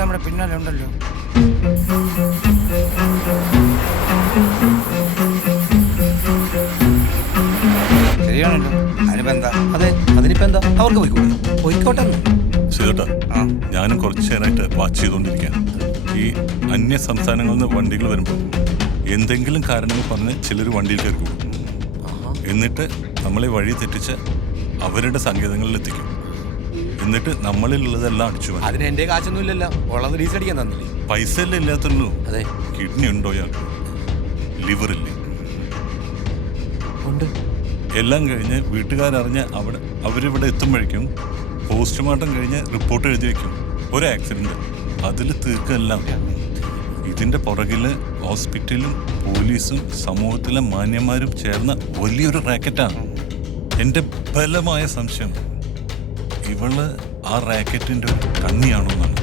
നമ്മുടെ പിന്നാലെ ഉണ്ടല്ലോ. ശരിയാണല്ലോ. അതിനിപ്പോ എന്താ? അതെ, അതിനിപ്പോ എന്താ? അവർക്ക് പോയിക്കോട്ടെ. ചേട്ടാ, ഞാനും കുറച്ചു നേരമായിട്ട് വാച്ച് ചെയ്തുകൊണ്ടിരിക്കുകയാണ്. ഈ അന്യ സംസ്ഥാനങ്ങളിൽ നിന്ന് വണ്ടികൾ വരുമ്പോൾ എന്തെങ്കിലും കാരണങ്ങൾ പറഞ്ഞ് ചിലർ വണ്ടിയിൽ കയറി പോകും. എന്നിട്ട് നമ്മളെ വഴി തെറ്റിച്ച് അവരുടെ സങ്കേതങ്ങളിൽ എത്തിക്കും. എന്നിട്ട് നമ്മളിലുള്ളതെല്ലാം അടിച്ചു വരും. അതിന് എന്റെ കാശൊന്നും ഇല്ലല്ലോ, ഉള്ളത് ഡീസൽ അടിക്കാൻ തന്നില്ലേ? പൈസ അല്ലേ ഇല്ലാത്തുള്ളൂ. അതെ. കിഡ്നി ഉണ്ടോ ഇയാൾക്ക്? ലിവർ ഇല്ലേ? ഉണ്ട്. എല്ലാം കഴിഞ്ഞ് വീട്ടുകാരറിഞ്ഞ് അവരിവിടെ എത്തുമ്പോഴേക്കും പോസ്റ്റ്മോർട്ടം കഴിഞ്ഞ് റിപ്പോർട്ട് എഴുതി വയ്ക്കും. ഒരു ആക്സിഡന്റ്, അതിൽ തീർക്കെല്ലാം. ഇതിന്റെ പുറകില് ഹോസ്പിറ്റലും പോലീസും സമൂഹത്തിലെ മാന്യന്മാരും ചേർന്ന വലിയൊരു റാക്കറ്റാണ്. എൻ്റെ ബലമായ സംശയം ഇവള് ആ റാക്കറ്റിന്റെ ഒരു കണ്ണിയാണോ എന്നാണ്.